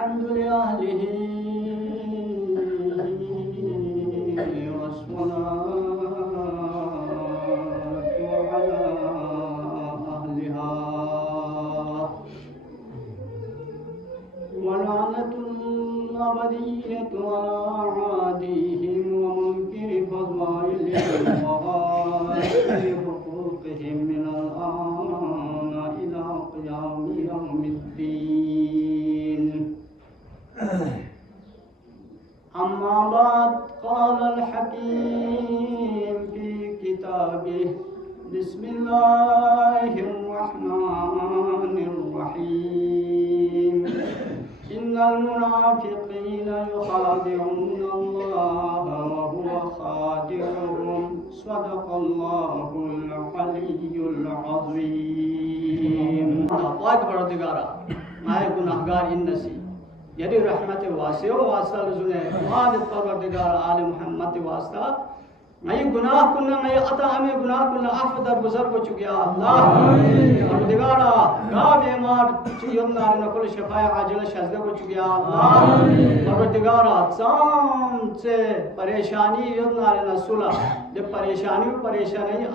الحمد لأهله والصلاة على أهلها ولعنة الأبدية على عاديهم ومنكر فضائلهم وغائر حقوقهم من الآن إلى قيام يوم الدين. أما بعد، قال الحكيم في كتابه: بسم الله الرحمن الرحيم. إن المنافقين يخادعون الله وهو خادعهم صدق الله العلي العظيم. पाक परवरदिगारा माय गुनाहगार इन नसी यदि रहमत वासियो वास्ता जुने माद परवरदिगार आले मोहम्मद वास्ता मैं गुनाह कुन्ना मैं अता हमें गुनाह कुन्ना आफ दर गुजर को चुकिया अल्लाह परवरदिगारा गाव एमार चियन्नार नकुल शफाया आजिल शज़्द को चुकिया अल्लाह परवरदिगारा साम से परेशानी यन्नार नसुला जब परेशानी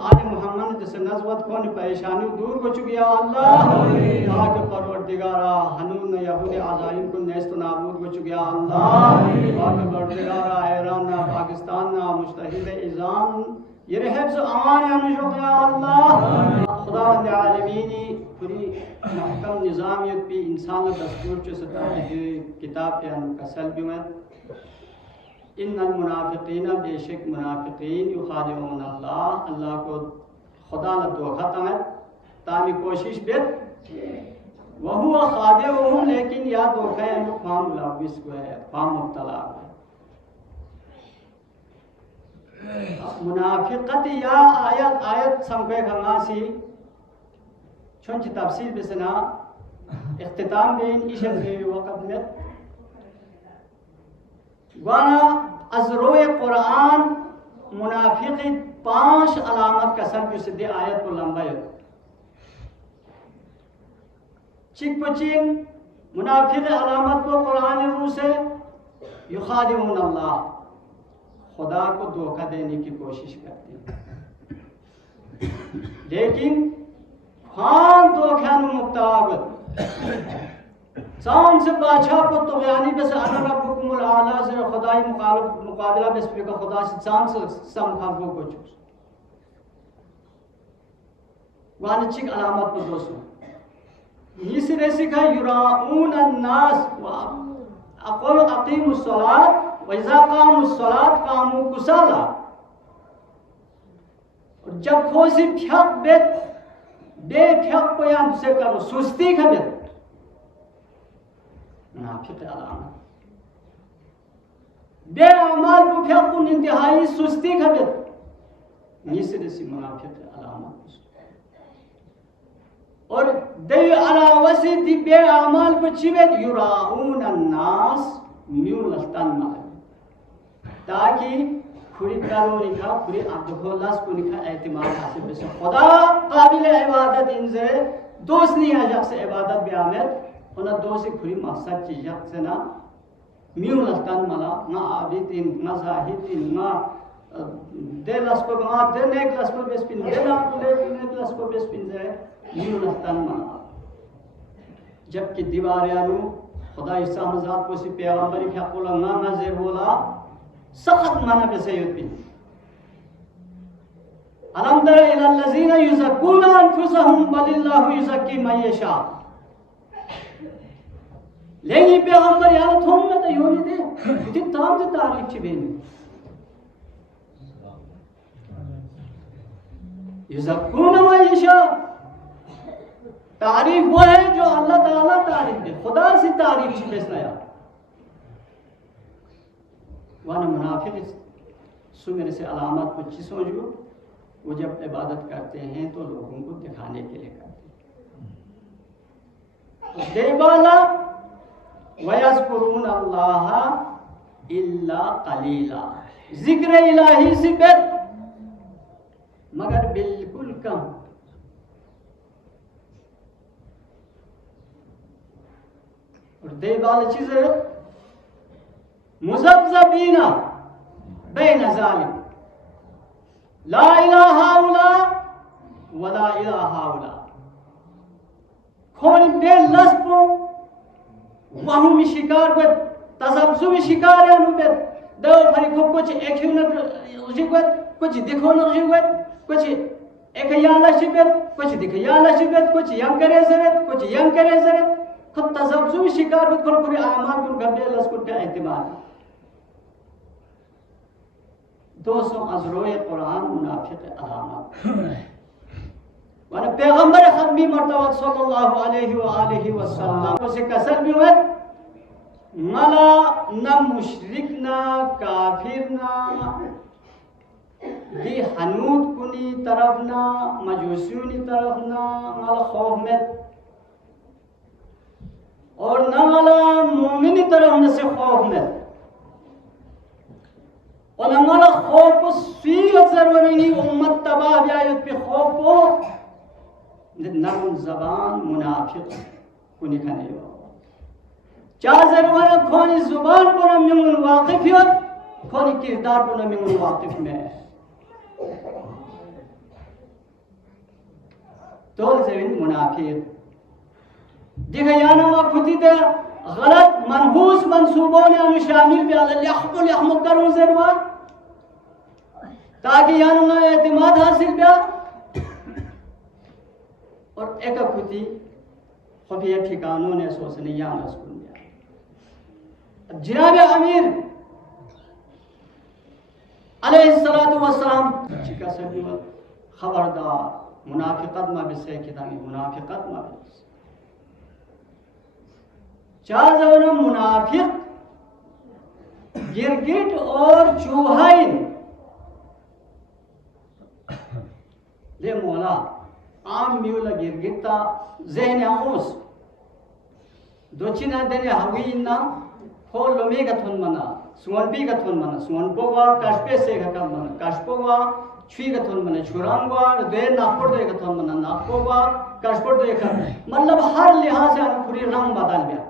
आले मोहम्मद जैसे नज़वत को परेशानी दूर को चुकिया अल्लाह ताकि परवरदिगारा हनून यहूदी आज़ाइम को नेस्त नाबूद को चुकिया अल्लाह ताकि परवरदिगारा ईरान ना पाकिस्तान ना मुस्तहिद इज़ाम ये रहब्स आमान अनुशुकिया अल्लाह खुदावंद आलमीनी पूरी महकम निज़ामियत भी इंसान दस्तूर चो सता किताब के अनकसल भी में इन्नल मुनाफिकीन बेशक मुनाफिकीन युखादिऊन अल्लाह को खुदा न धोखा तमत तामी कोशिश बेत वहुवा खादिऊहुम लेकिन या धोखा है फाम मुलविस को है फाम मुब्तला मुनाफिकत या आयत संके खंगासी चुंच तफसील बिसना इख्तिताम बेन इशल के वक़्त में वाना अज़रोए कुरान मुनाफिक 5 अलामत का सर जो सिद्धि आयत को लंबा है चिक पचिन मुनाफिक अलामत को कुरान रू से युखादिऊन अल्लाह खुदा को धोखा देने की कोशिश करते हैं लेकिन खान धोखा मुक्तावत शान से बादशाह को तुग़यानी बस अना रब्बुकुमुल आला से खुदाई मुकाबला बस पे का खुदा से शान से सम खाबो को चुस वानिचिक अलामत को दोस्तों इसने सिखा युराऊन अन्नास व अक़ल अक़ीमुस सलात व इज़ा क़ामुस सलात क़ामू कुसाला और जब खोसी फ्याक बेत बेफ्याक को यान से करो सुस्ती खबेत मुनाफिक अलामत बे अमाल बुफियाकुन इंतहाई सुस्ती खबेत निसरे सी मुनाफिक अलामत और दे अलावसी दी बे अमाल पचिवेत युराऊन अन्नास म्यूलस्तन माल ताकि खुरी करो निखा खुरी अब्दुल्लाह को निखा एतमाद हासिल बसे खुदा काबिल इबादत इनसे दोस्त नहीं आ से इबादत बे आमेद उन दोस्त खुरी मकसद चीज से ना म्यूलस्तन मला ना आबितिन ना जाहिदिन ना दे लस्को गा दे नेक लस्को बेस्पिन दे ना नेक लस्को बेस्पिन जे म्यूलस्तन मला जबकि दीवारियानु खुदा ईसा मज़ात को सी पैगंबरी क्या बोला ना मजे बोला सख्त माना पे सैयद भी अलम तरा इला लज़ीना युज़क्कूना अनफुसहुम बलिल्लाहु युज़क्की मन यशा लेकिन पैगंबर यार थोम में तो योनी दे इतनी ताम से तारीफ ची बेनी युज़क्कूना मन यशा तारीफ वो है जो अल्लाह ताला तारीफ दे खुदा से तारीफ ची बेसना यार वाना मुनाफिक सुमेर से अलामत को चीज़ों जो वो जब इबादत करते हैं तो लोगों को दिखाने के लिए करते हैं देवाला वयज़कुरून अल्लाह इल्ला कलीला जिक्र इलाही से बेद मगर बिल्कुल कम और दे वाले चीज़ मुज़ब्ज़बीना बैन ज़ालिक ला इलाहा हाउला वला इलाहा हाउला खोन बे लस्पो वहु में शिकार को तसब्सु में शिकार है अनुबे दो भरी को कुछ एक ही न जिगत कुछ दिखो न जिगत कुछ एक याला शिबत कुछ दिख याला शिबत कुछ यम करे जरत कुछ यम करे जरत खुद तसब्सु में शिकार को पूरे आमाल को गबे लस्कुर का एहतिमाल दोस्तों अज़रोए कुरान मुनाफिक अलामत वाला पैगंबर खत्मी मर्तबा सल्लल्लाहु अलैहि वसल्लम को से कसर भी हुआ मला न मुशरिक ना काफिर ना दी हनूद कुनी तरफ ना मजूसियों तरफ ना मला खौफ में और न मला मोमिनी तरफ न से खौफ में और न मला खौफ को सीयत जरूरी नहीं उम्मत तबाह व्यायुत पे खौफ को नरम जबान मुनाफिक कुनी खाने हो चार जरूरी खोनी जुबान पर मिंगुन वाकिफियत खोनी किरदार पर मिंगुन वाकिफ में तोल जमीन मुनाफिक दिखे याना वा खुदी दे गलत मनहूस मंसूबों ने अनु शामिल भी अल यहमुल यहमुल करूं जरूर ताकि याना एतमाद हासिल बिया और एक खुदी खुफिया ठिकानों ने सोचने यहाँ रसूल दिया जनाब अमीर अलैहिस्सलातु वस्सलाम चिका सभी खबरदार मुनाफिकत में बिसे किताबी मुनाफिकत में बिसे चार जवना मुनाफिक गिरगिट और चूहाइन ले मोला आम मिउला गिरगिटा ज़हन आऊस दोचिना देने हवीना हो लोमे का थोन मना सुवनपी का थोन मना सुवनपोवा काशपे से का काम मना काशपोवा छुई का थोन मना छुरांगवा दे नापोड़ दे का थोन मना नापोवा काशपोड़ दे का मतलब हर लिहाज से पूरी रंग बदल गया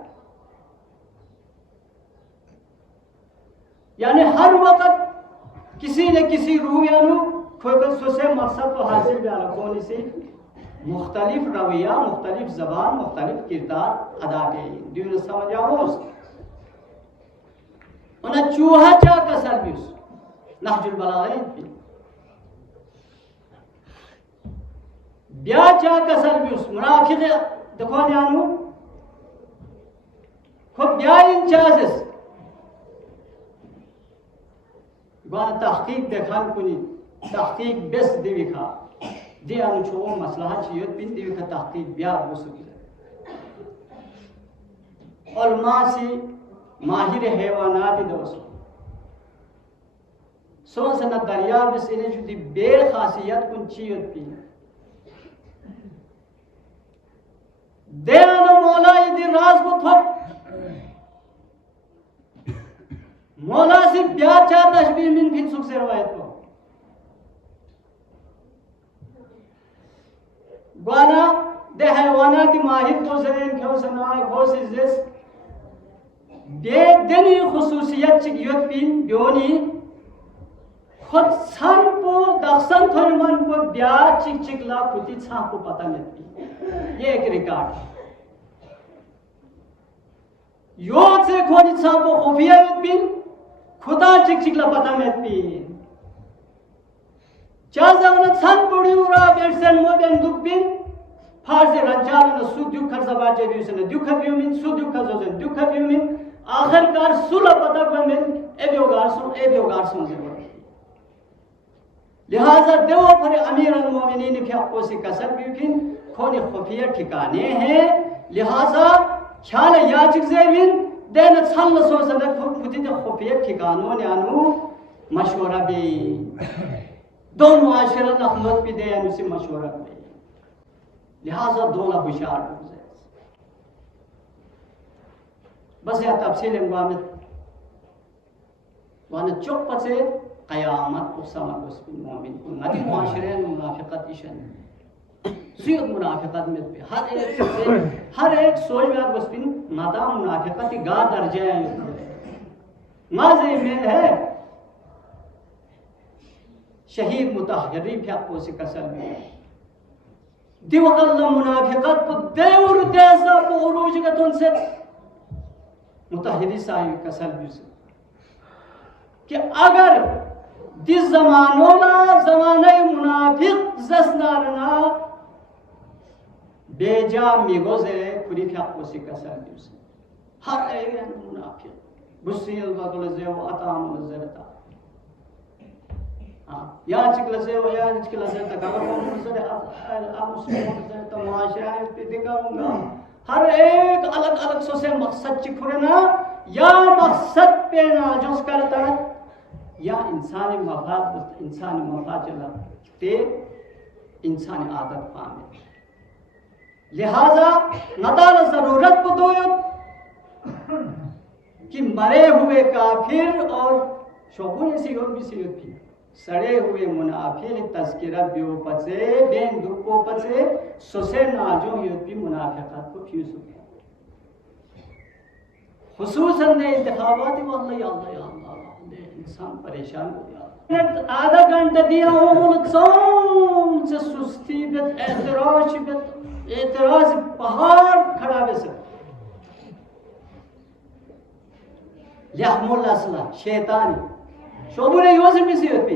यानी हर वक्त किसी न किसी रूह यानु कोई से मकसद तो हासिल भी आला कौन इसी मुख्तलिफ रवैया मुख्तलिफ जबान मुख्तलिफ किरदार अदा के दिन समझाओ उन्हें चूहा चा का सर्विस नहजुल बलागह ब्या चा का सर्विस मुनाफिक देखो न्यानु खूब ब्या इन चार्जेस गाना तहकीक देखान कुनी तहकीक बेस दिविखा दे अनुचो मसलहा चियत बिन दिविखा तहकीक ब्याह हो सकी और मासी माहिर हैवानात दोस्तों सोन सना दरिया बिसने जुदी बेर खासियत कुन चियत बिन दे अनु मौला इदी राज को थोप मौला से ब्याह चा तशबीह मिन फिन सुख से रवायत को गाना दे हैवानात माहिर तो जरेन क्यों सना घोष इस दे देनी खुसूसियत चिकियत बिन ब्योनी खुद संपो दक्षन थोड़मन को ब्याह चिक चिकला खुदी छाप को पता नहीं ये एक रिकॉर्ड योग से खोनी छाप को खुफिया बिन खुदा चिक चिकला पता नहीं चाज़वना छन पुड़ी उरा बेसन मो बेन दुख बिन फारसे रंचाल न सु दुख खर्च बाजे बिसन दुख बियुमिन सु दुख जोजन दुख बियुमिन आखिरकार सुल पता बमिन एबेगार सुन से लिहाजा देव पर अमीर अल-मोमिनीन के आपको से कसर बिकिन खोनी खुफिया ठिकाने हैं लिहाजा ख्याल याचिक जेबिन देन छल सोसन खुदी दे खुफिया ठिकानों ने अनु मशवरा भी दोनों आशिरा नखमत भी दे अनु से मशवरा भी लिहाजा दोला हुशार बस या तफसील वान चुप से क़यामत उस समय उस मोमिन को नदी मुआशरे मुनाफिकत इशन ज़ियद मुनाफिकत में पे हर एक सोच में आप बस्तिन माता मुनाफिकत गा दर्जे माज़े में है शहीद मुताहरी फ्याको से कसर में दिवकल्ला मुनाफिकत को देवर देसा को उरूज का तुन से मुताहरी साहिब कसर भी से कि अगर दिस जमानों में जमाने मुनाफिक जसनारना बेजा मिगोजे खुरी फ्याको से कसर भी से हर एक मुनाफिक बुस्सियल बदल जे वो अताम जरता या चिकला से वो या चिकला से तक हम से आप मुस्लिम से तो मुआशरा पे दिखाऊंगा हर एक अलग अलग सोचे मकसद चिखुरे ना या मकसद पे ना जो करता या इंसानी मफाद चला ते इंसानी आदत पाने लिहाजा नदाल जरूरत को दो कि मरे हुए काफिर और शोकुन सी और भी सी थी सड़े हुए मुनाफिक तस्किरा बेवपचे बेन दुको पचे सोसे नाजो युद्धि मुनाफिकत को फ्यूज खुसूसन ने इंतखाबात वल्लाह अल्लाह इंसान परेशान हो गया आधा घंटा दिया हो मुल्क सोम से सुस्ती बेत एतराज पहाड़ खड़ा वैसे यहमुल्लाह शैतानी शोबुले योज मिसी होती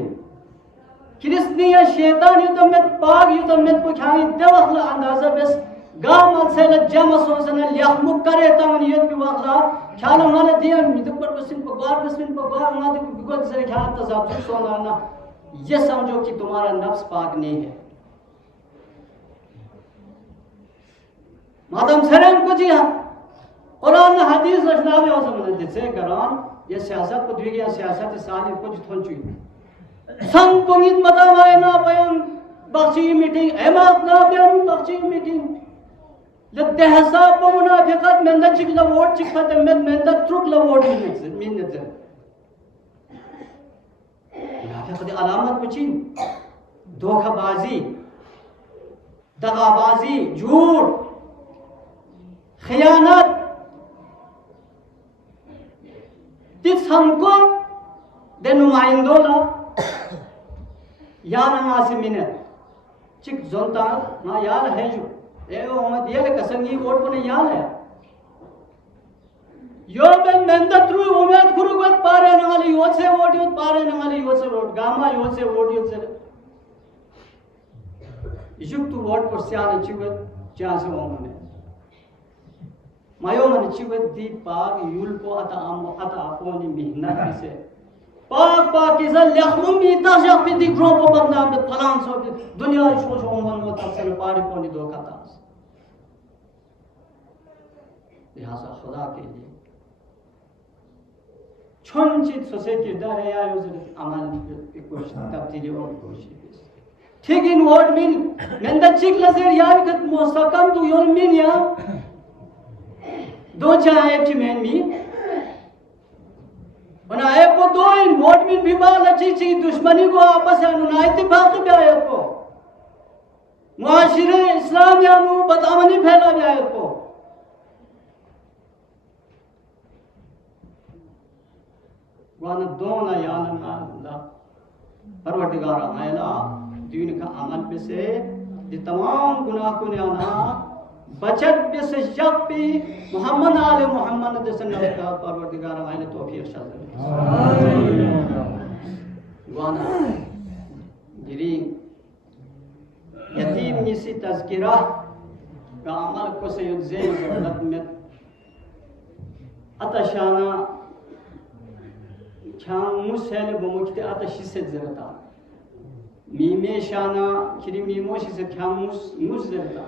किरिस्नी या शैतान युतम में पाग युतम में पुखाई देवखला अंदाजा बस गाम से ल जम सोसन यहमु करे तमन यत भी वखला ख्याल माने दिया मिद पर बसिन को बार बसिन को बार ना दे बिगोद से ख्याल तजाब सोना ना ये समझो कि तुम्हारा नफ्स पाक नहीं है मादम सरन को जी हां कुरान हदीस रचना में हो समझ जैसे करान ये सियासत को द्विगिया सियासत साली को जिथोन चुई संग पुंगित मता मायना बयान बख्शी मीटिंग एमात ना बयान बख्शी मीटिंग लदहसा पमुना फिकत में न चिक लवोट चिक फत में न ट्रुक लवोट में नजर मुनाफिकत अलामत पुचिन धोखाबाजी दगाबाजी झूठ खयानत तिस हमको दे नुमाइंदो ला यार हमारे मिनट चिक जोनता ना यार है जो ये वो हम दिया ले कसंगी वोट को नहीं यार है यो बन नंदा थ्रू उम्मीद खुरुगत पारे न वाली यो से वोट यो पारे न वाली यो से वोट गामा यो से वोट यो से इजुक तू वोट पर सियाने चिवत चांस हो मने मायो मन चिवत दी पाग यूल को अता अपोनी मेहनत से पाग किसल लखमुम भी तशक भी दी ग्रो को बदनाम में फलान सो दुनिया शो शो मन वो तफसर पारी कोनी दो खाता लिहाजा खुदा के लिए छुंचित सोसे किरदार है या यूज़र अमल कोशिश तब्दीली और कोशिश ठीक इन वर्ड मीन मेंदा चिक लज़ेर यार कत मुस्तकम तू योल मीन या दो चाहे चिमेन मी वना एक को दो इन वर्ड मीन विवाद अच्छी ची दुश्मनी को आपस में अनुनाइती भाग भी आये को मुआशिरे इस्लाम यानु बदअमनी फैला भी आये को वाना दोना याना ना परवरदिगार आयला दीन का अमल पे से ये तमाम गुनाह को ना बचत पे से जब भी मोहम्मद आले मोहम्मद दसन का परवरदिगार आयला तौफीक शामिल वाना गिरी यतीम निसी तज़किरा का अमल को से युज़े ज़रूरत में अतशाना ख्याम मुसेल बमुखते आतशी से जरता मीमे शाना खिरी मीमोशी से ख्याम मुस जरता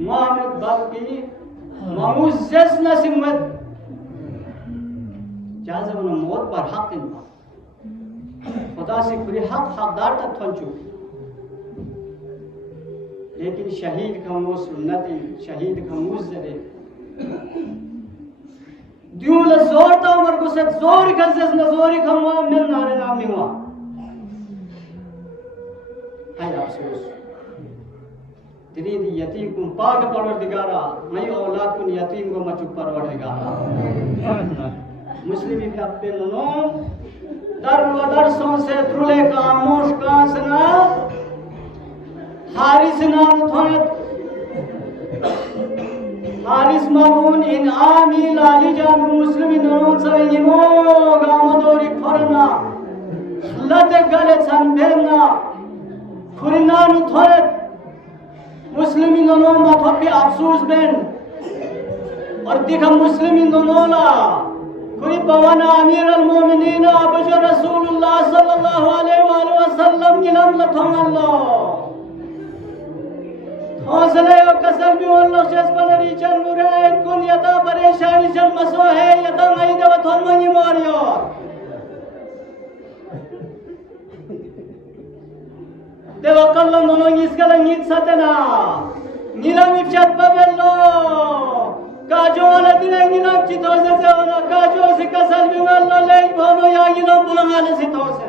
मोहम्मद बाकी ममुज़्ज़स नसिमत जाज़ मन मौत पर हक इनका खुदा से खुरी हकदार तक थंचू लेकिन शहीद का वो सुन्नती शहीद का मुज़्ज़रे दियोल जोर ता उमर को से जोर गज़स न जोरी खमवा मिल नारे नाम निवा हाय अफसोस Diri di yatim kun paga parwardigara, mai औलाद kun yatim ko machuk parwardigara. Muslim भी अपने नोनो दर वदरसों से त्रुले का आमोश का सना हारिस नाम थोड़े हारिस मामून इन आमी लाली जान मुस्लिम नोनो से यमो गामदोरी फरना लते गले संभेना खुरिना नु थोड़े मुस्लिम नोनो माथोपी अफसोस बेन और दिखा मुस्लिम नोनो ला खुरी पवन अमीर अल-मोमिनीन अबुज रसूलुल्लाह सल्लल्लाहु अलैहि वसल्लम गिलम लथोंगल्लो हौसले और कसम भी वल्लो शेस पनरी चल नुरे कुन यदा परेशानी चल मसो है यदा नहीं देव थोन मनी मारियो देव कल्लो नोनो इसकला नीत सतना नीलम इफ्चत बबेल्लो काजो वाला दिन नीलम चितोसे से वाला काजो से कसम भी वल्लो ले भनो या नीलम बुलंगाले सितोसे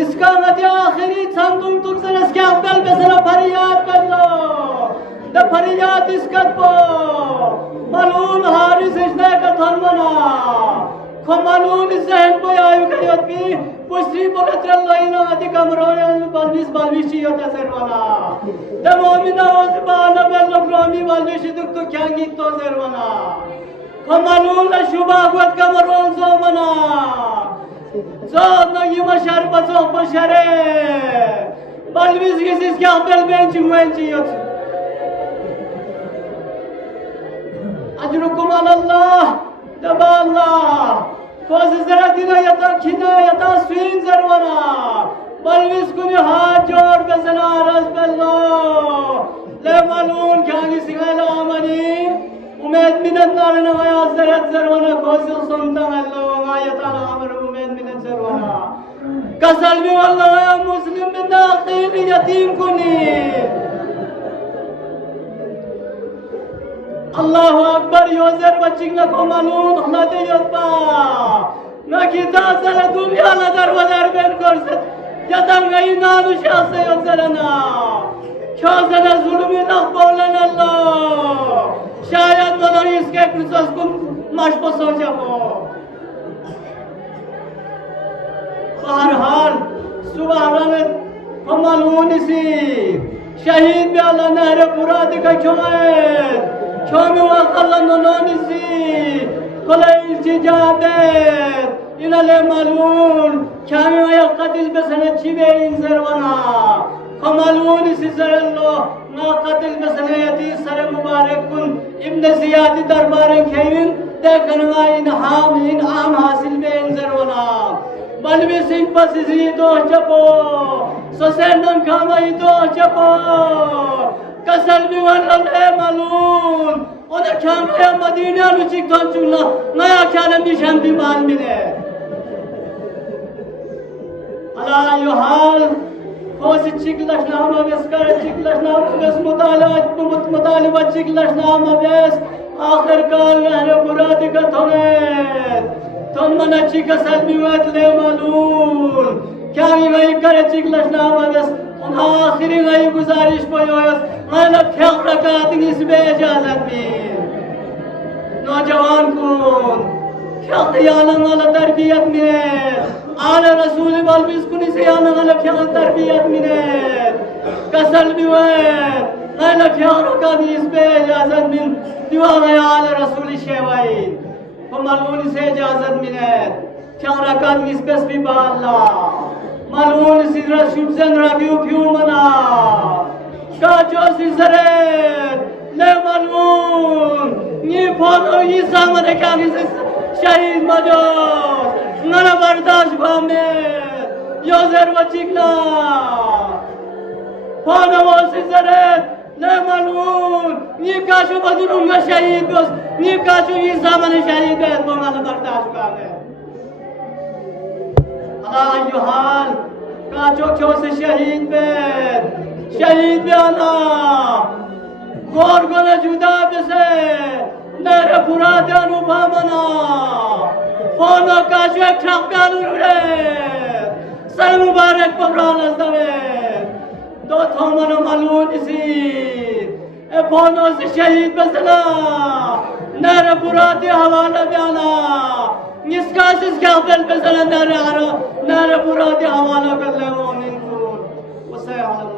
इसका मत आखिरी संतुम तुझसे इसके अब्दल बेसरा फरियाद कर लो द फरियाद इसका पो मलून हारिस इसने का धर्मना खो मलून जहन को आयु का योती पुष्टि बोले चल लो इनो अति कमरों बलविशी होता सरवना द मोमिना उस बाना बेलो ग्रामी बलविशी दुख तो क्या गीत तो सरवना खो मलून शुभा गुत कमरों जो मना Zodno yima şarpa zokpa şare Balviz gizis kahbel benci yot Acrukum alallah Daba Allah Kozi zaratina yata kina yata suin zarvana Balviz kuni haat jor bezana araz bello Le malun khangi sigayla amani Umed minat narana gaya zarat zarvana Kozi sonta mello Ayatana amar umed minat zarvana Kasal bi vallahi ya muslim bin dakhil yatim kuni Allahu Akbar yozer bachigla ko malum hlate yotpa Na kita sala dünya la darvazar ben korset Yatan gayi nanu şahse yotzelana Şahsana zulümü nakbolen Allah Şayet bana iske krizos kum maşpo sojapo बहरहाल सुबह रंगत कमलून सी शहीद भी अल्लाह नहरे पूरा दिखा छोड़े छोमी वक़ल्ला नोनी सी coli सी जाबे इनाले मलून शामी वया कतिल बसने चिबे इंजरवाना कमलून सी जरल्लो ना कतिल बसने यती सर मुबारक कुन इब्न ज़ियादी दरबारें खेविन देखनवा इन आम हासिल बे इंजरवाना Balvi Singh Pasisi to chapo, Sosenam Kamai to chapo, Kasalbi Wallan e malun, Ona Kamaya Madina Luchik Tonchuna, Naya Kalam Bishanti Malmine. Allah Yohal, Kosi Chiklashnama Veskar Chiklashnama Ves Mutaliba Chiklashnama Ves, Akhir Kal Nahre Purati Kathonet. तुम मना चिका सल्मी वत ले मालूम क्या भी वही करे चिकलश नाम अगस उन आखिरी वही गुजारिश पयोस माना ख्याल रखा इस बे इजाजत में नौजवान कौन ख्याल यालन वाला तरबियत में आले रसूल बल्बिस कुनी से यालन वाला ख्याल तरबियत में कसल भी वत माना ख्याल रखा इस बे इजाजत में दीवार आले रसूल शेवाइन मालून से इजाजत मिले क्या रकात इस बस भी बाला मालून सिरा शुभजन रागियो क्यों मना काजो सिजरे ले मालून ये फोटो ये सामने क्या किसी शहीद मजो नरा बर्दाश्त भामे योजर बचिकला फोटो वो सिजरे ले मालून ये काशो बदलूंगा शहीद बस ये काशो ये सामने शहीद है वो माला बर्दाश्त का है अल्लाह युहाल काशो क्यों से शहीद be Allah gorgona juda bese nere furate anubhamana fono kaşo ekrak galure सर मुबारक पकड़ाना सरे दो थोमन मलून इसी ए बोनो से शहीद बसला नर बुराती हवाला बयाना इसका सिस्का बल बसला नर बुराती हवाला कर ले वो निंदू उसे आलम